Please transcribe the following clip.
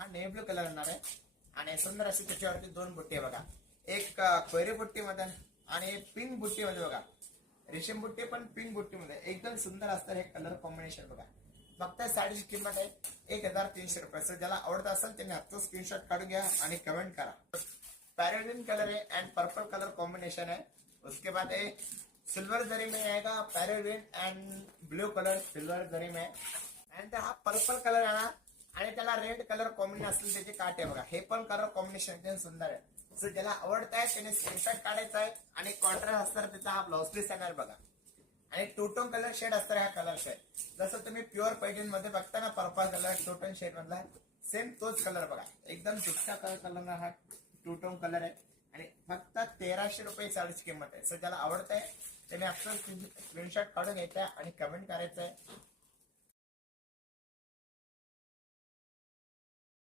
हा navy blue colour येणार आहे आणि सुंदर अशी त्याच्यावरती दोन बुट्टी आहे बघा. एक खैरी बुट्टी मध्ये आणि पिंक बुट्टी मध्ये बघा. रेशीम बुट्टी पण पिंक बुट्टी मध्ये एकदम सुंदर असतं हे कलर कॉम्बिनेशन बघा. फक्त साडीची किंमत आहे 1300 रुपये. ज्याला आवडत असेल त्यांनी हातचं स्क्रीनशॉट काढून घ्या आणि कमेंट करा. पैरेग्रीन कलर है एंड पर्पल कलर कॉम्बिनेशन है. उसके बाद एक सिल्वर जरी में आएगा पैरेग्रीन एंड ब्लू कलर सिल्वर जरी में. एंड हा पर्पल कलर आहे ना आणि त्याला रेड कलर कॉम्बिनेशन असलेले त्याचे काटे बघा. हे पण कलर कॉम्बिनेशन एकदम सुंदर आहे. सो ज्याला आवडत आहे त्याने स्क्रीनशॉट काढायचा आहे आणि कॉन्ट्रास्ट असणार त्याचा हा ब्लाउज पीस येणार बघा. आणि टू टोन कलर शेड असणार हा कलर शेड. जसं तुम्ही प्युअर पैठण मध्ये बघता ना purple colour to tone shade मधला सेम तोच कलर बघा. एकदम दुसरा कलर हा टू टोन कलर आहे आणि फक्त 1300 रुपये साडीची किंमत आहे. सो ज्याला आवडत आहे त्याने आपलं स्क्रीनशॉट काढून घ्यायचा आणि कमेंट करायचं आहे.